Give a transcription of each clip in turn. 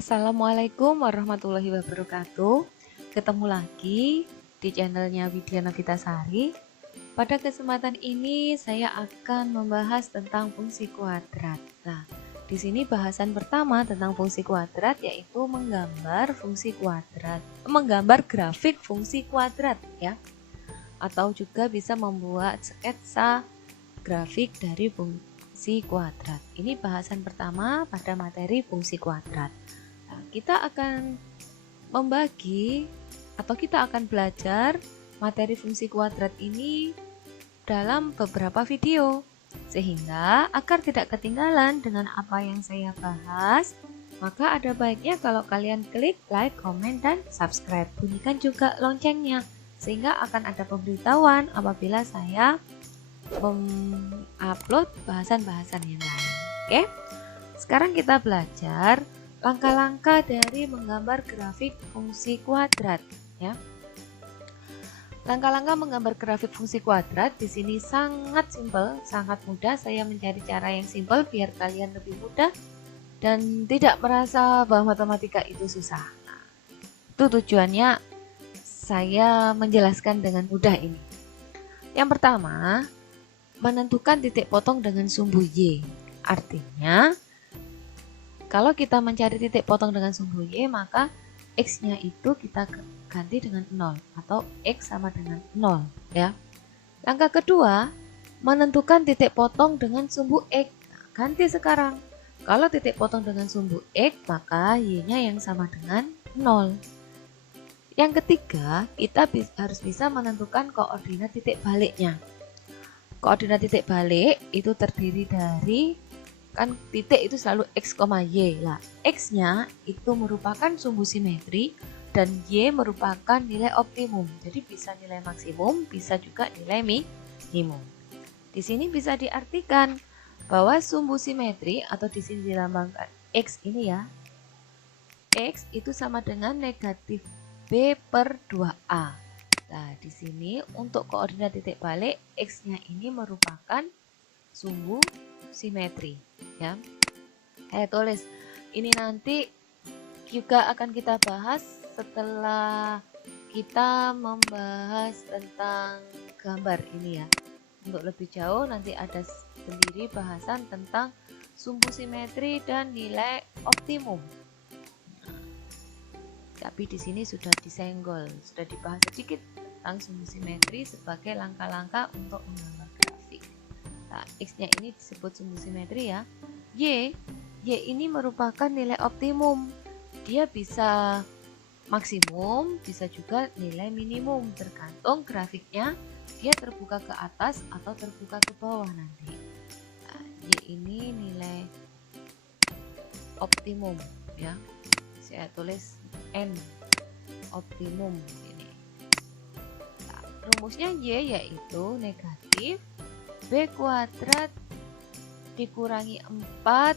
Assalamualaikum warahmatullahi wabarakatuh. Ketemu lagi di channelnya Widya Novitasari. Pada kesempatan ini saya akan membahas tentang fungsi kuadrat. Nah, di sini bahasan pertama tentang fungsi kuadrat yaitu menggambar fungsi kuadrat, menggambar grafik fungsi kuadrat ya. Atau juga bisa membuat sketsa grafik dari fungsi kuadrat. Ini bahasan pertama pada materi fungsi kuadrat. Kita akan membagi atau kita akan belajar materi fungsi kuadrat ini dalam beberapa video, sehingga agar tidak ketinggalan dengan apa yang saya bahas, maka ada baiknya kalau kalian klik like, comment, dan subscribe. Bunyikan juga loncengnya sehingga akan ada pemberitahuan apabila saya mengupload bahasan-bahasan yang lain. Oke, sekarang kita belajar langkah-langkah dari menggambar grafik fungsi kuadrat ya. Langkah-langkah menggambar grafik fungsi kuadrat di sini sangat simpel, sangat mudah. Saya mencari cara yang simpel biar kalian lebih mudah dan tidak merasa bahwa matematika itu susah. Nah, itu tujuannya saya menjelaskan dengan mudah ini. Yang pertama, menentukan titik potong dengan sumbu Y. Artinya kalau kita mencari titik potong dengan sumbu Y, maka X-nya itu kita ganti dengan 0 atau X sama dengan 0 ya. Langkah kedua, menentukan titik potong dengan sumbu X. Nah, ganti sekarang. Kalau titik potong dengan sumbu X, maka Y-nya yang sama dengan 0. Yang ketiga, kita harus bisa menentukan koordinat titik baliknya. Koordinat titik balik itu terdiri dari kan titik itu selalu X, Y lah. X-nya itu merupakan sumbu simetri dan Y merupakan nilai optimum. Jadi bisa nilai maksimum, bisa juga nilai minimum. Di sini bisa diartikan bahwa sumbu simetri atau di sini dilambangkan X ini ya. X itu sama dengan negatif B per 2A. Nah, di sini untuk koordinat titik balik X-nya ini merupakan sumbu simetri ya. Saya tulis ini nanti juga akan kita bahas setelah kita membahas tentang gambar ini ya. Untuk lebih jauh nanti ada sendiri bahasan tentang sumbu simetri dan nilai optimum. Tapi di sini sudah disenggol, sudah dibahas sedikit tentang sumbu simetri sebagai langkah-langkah untuk menggambar grafik. Nah, X-nya ini disebut sumbu simetri ya. Y ini merupakan nilai optimum. Dia bisa maksimum, bisa juga nilai minimum, tergantung grafiknya dia terbuka ke atas atau terbuka ke bawah nanti. Nah, Y ini nilai optimum ya. Saya tulis N optimum ini. Nah, rumusnya Y yaitu negatif B kuadrat dikurangi 4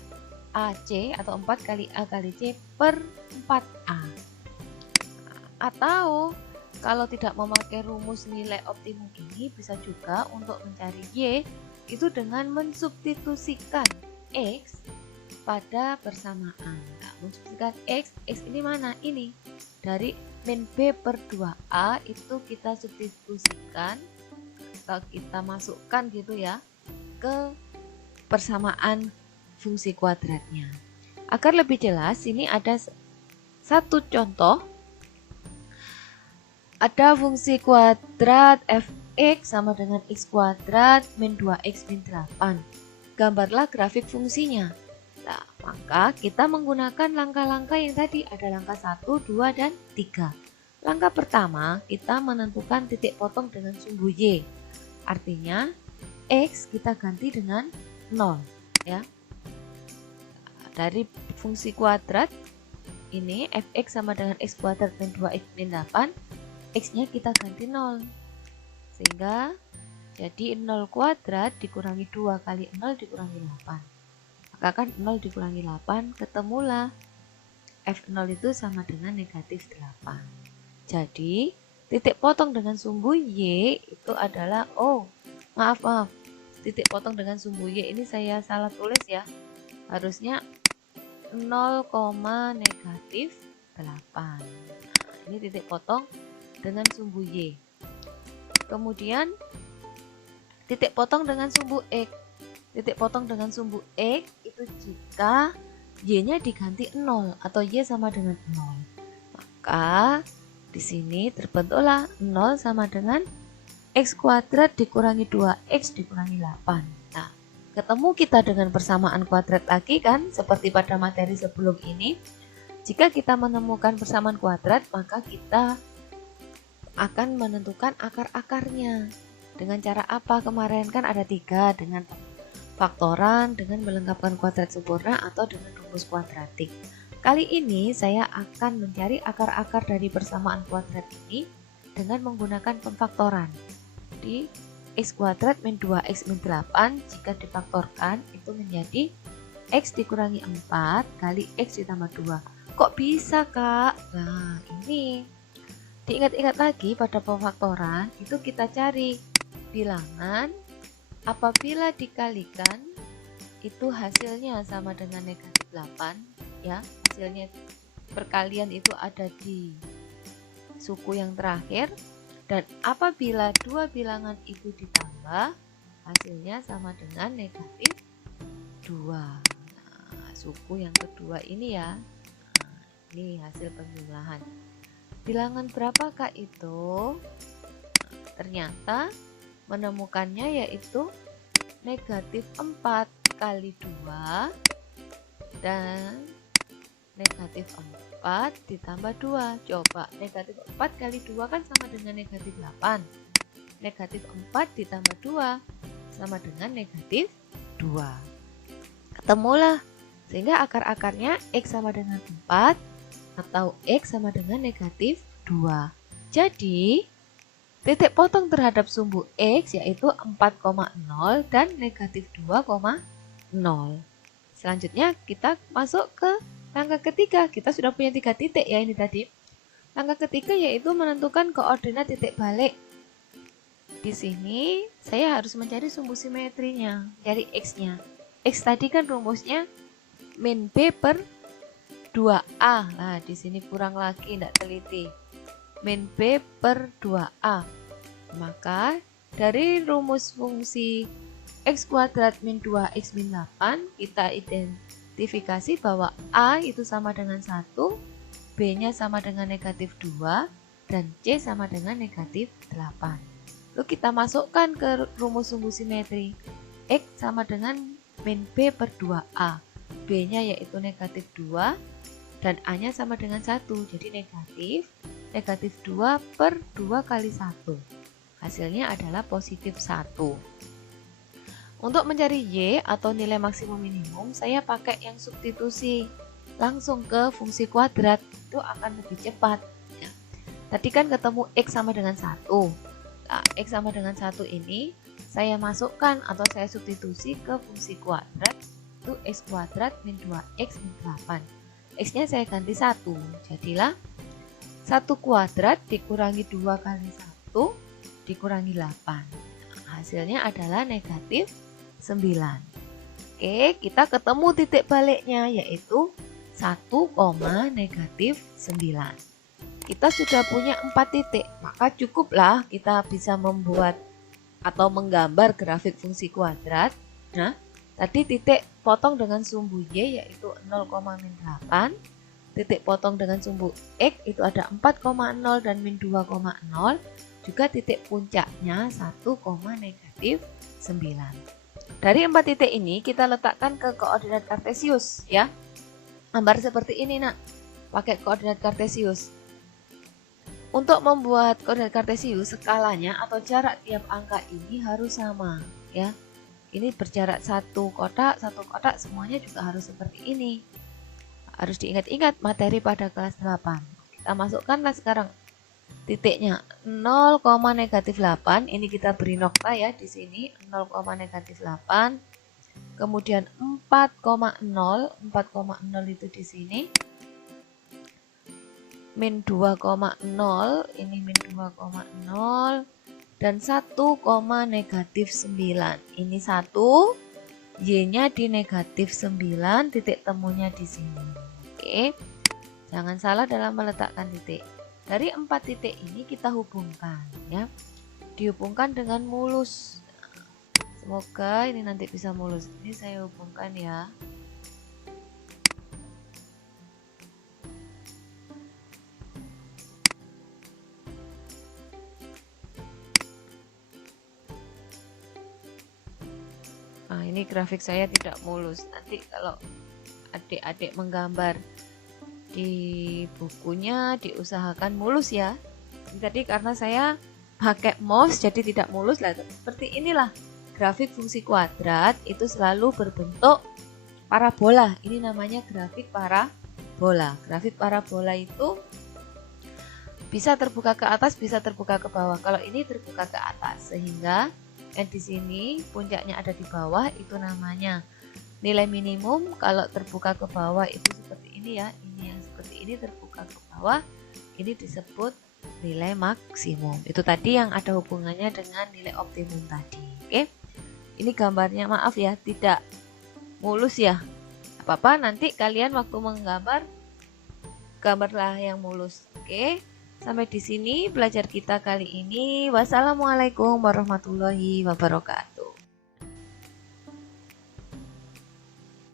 AC atau 4 kali A kali C per 4A. Atau kalau tidak memakai rumus nilai optimum ini, bisa juga untuk mencari Y itu dengan mensubstitusikan X pada persamaan. Nah, mensubstitusikan X ini mana? Ini dari min B per 2A itu kita substitusikan atau kita masukkan gitu ya ke persamaan fungsi kuadratnya. Agar lebih jelas, ini ada satu contoh. Ada fungsi kuadrat fx sama dengan x kuadrat min 2x min 8. Gambarlah grafik fungsinya. Nah, maka kita menggunakan langkah-langkah yang tadi, ada langkah 1, 2, dan 3. Langkah pertama, kita menentukan titik potong dengan sumbu Y. Artinya, X kita ganti dengan 0 ya. Dari fungsi kuadrat ini fx sama dengan x kuadrat min 2x min 8, X-nya kita ganti 0. Sehingga jadi 0 kuadrat dikurangi 2 kali 0 dikurangi 8. Maka kan 0 dikurangi 8, ketemulah F0 itu sama dengan negatif 8. Jadi titik potong dengan sumbu Y itu adalah, maaf, titik potong dengan sumbu Y ini saya salah tulis ya. Harusnya 0, negatif 8. Nah, ini titik potong dengan sumbu Y. Kemudian titik potong dengan sumbu X. Titik potong dengan sumbu X itu jika Y-nya diganti 0 atau Y sama dengan 0. Maka di sini terbentuklah 0 sama dengan X kuadrat dikurangi 2X dikurangi 8. Nah, ketemu kita dengan persamaan kuadrat lagi kan, seperti pada materi sebelum ini. Jika kita menemukan persamaan kuadrat, maka kita akan menentukan akar-akarnya. Dengan cara apa? Kemarin kan ada 3, dengan faktoran, dengan melengkapkan kuadrat sempurna, atau dengan rumus kuadratik. Kali ini saya akan mencari akar-akar dari persamaan kuadrat ini dengan menggunakan pemfaktoran. Di X kuadrat min 2X min 8 jika difaktorkan itu menjadi X dikurangi 4 kali X ditambah 2. Kok bisa, Kak? Nah, ini diingat-ingat lagi pada pemfaktoran itu kita cari bilangan apabila dikalikan itu hasilnya sama dengan negatif 8 ya. Hasilnya perkalian itu ada di suku yang terakhir, dan apabila dua bilangan itu ditambah hasilnya sama dengan negatif 2. Nah, suku yang kedua ini ya. Nah, ini hasil penjumlahan. Bilangan berapakah itu? Ternyata menemukannya yaitu negatif 4 kali 2 dan negatif 4 ditambah 2. Coba, negatif 4 kali 2 kan sama dengan negatif 8. Negatif 4 ditambah 2 sama dengan negatif 2. Ketemulah, sehingga akar-akarnya X sama dengan 4 atau X sama dengan negatif 2. Jadi, titik potong terhadap sumbu X yaitu 4,0 dan negatif 2,0. Selanjutnya kita masuk ke langkah ketiga. Kita sudah punya 3 titik ya ini tadi. Langkah ketiga yaitu menentukan koordinat titik balik. Di sini saya harus mencari sumbu simetrinya, cari X-nya. X tadi kan rumusnya min B per 2A. Nah, di sini kurang lagi, tidak teliti. Min B per 2A. Maka dari rumus fungsi X kuadrat min 2X min 8, kita identifikasi bahwa A itu sama dengan 1, B-nya sama dengan negatif 2, dan C sama dengan negatif 8. Lalu kita masukkan ke rumus sumbu simetri. X sama dengan min B per 2A. B-nya yaitu negatif 2, dan A-nya sama dengan 1, jadi negatif 2 per 2 kali 1. Hasilnya adalah positif 1. Untuk mencari Y atau nilai maksimum minimum, saya pakai yang substitusi. Langsung ke fungsi kuadrat, itu akan lebih cepat. Ya. Tadi kan ketemu X sama dengan 1. Nah, X sama dengan 1 ini, saya masukkan atau saya substitusi ke fungsi kuadrat, itu X kuadrat min 2X min 8. X-nya saya ganti 1, jadilah 1 kuadrat dikurangi 2 kali 1 dikurangi 8. Hasilnya adalah negatif 9. Oke, kita ketemu titik baliknya yaitu 1, negatif 9. Kita sudah punya 4 titik, maka cukuplah kita bisa membuat atau menggambar grafik fungsi kuadrat. Nah, tadi titik potong dengan sumbu Y yaitu 0,8. Titik potong dengan sumbu X itu ada 4,0 dan min 2,0. Juga titik puncaknya 1, negatif 9. Dari 4 titik ini kita letakkan ke koordinat kartesius ya. Gambar seperti ini nak, pakai koordinat kartesius. Untuk membuat koordinat kartesius, skalanya atau jarak tiap angka ini harus sama ya. Ini berjarak satu kotak semuanya juga harus seperti ini. Harus diingat-ingat materi pada kelas 8. Kita masukkanlah sekarang titiknya 0, negatif 8. Ini kita beri nokta ya di sini 0, negatif 8. Kemudian 4,0 itu di sini. Min 2,0 ini min 2,0 dan 1, negatif 9 ini 1 Y-nya di negatif 9, titik temunya di sini. Oke, jangan salah dalam meletakkan titik. Dari 4 titik ini kita hubungkan ya. Dihubungkan dengan mulus. Semoga ini nanti bisa mulus. Ini saya hubungkan ya. Nah, ini grafik saya tidak mulus. Nanti kalau adik-adik menggambar di bukunya diusahakan mulus ya. Ini tadi karena saya pakai mouse jadi tidak mulus lah. Seperti inilah grafik fungsi kuadrat itu selalu berbentuk parabola. Ini namanya grafik parabola. Grafik parabola itu bisa terbuka ke atas, bisa terbuka ke bawah. Kalau ini terbuka ke atas, sehingga yang di sini puncaknya ada di bawah, itu namanya nilai minimum. Kalau terbuka ke bawah itu seperti ini ya. Ini yang seperti ini terbuka ke bawah, ini disebut nilai maksimum. Itu tadi yang ada hubungannya dengan nilai optimum tadi. Oke. Ini gambarnya, maaf ya, tidak mulus ya. Apa-apa, nanti kalian waktu menggambar gambarlah yang mulus. Oke. Sampai di sini belajar kita kali ini. Wassalamualaikum warahmatullahi wabarakatuh.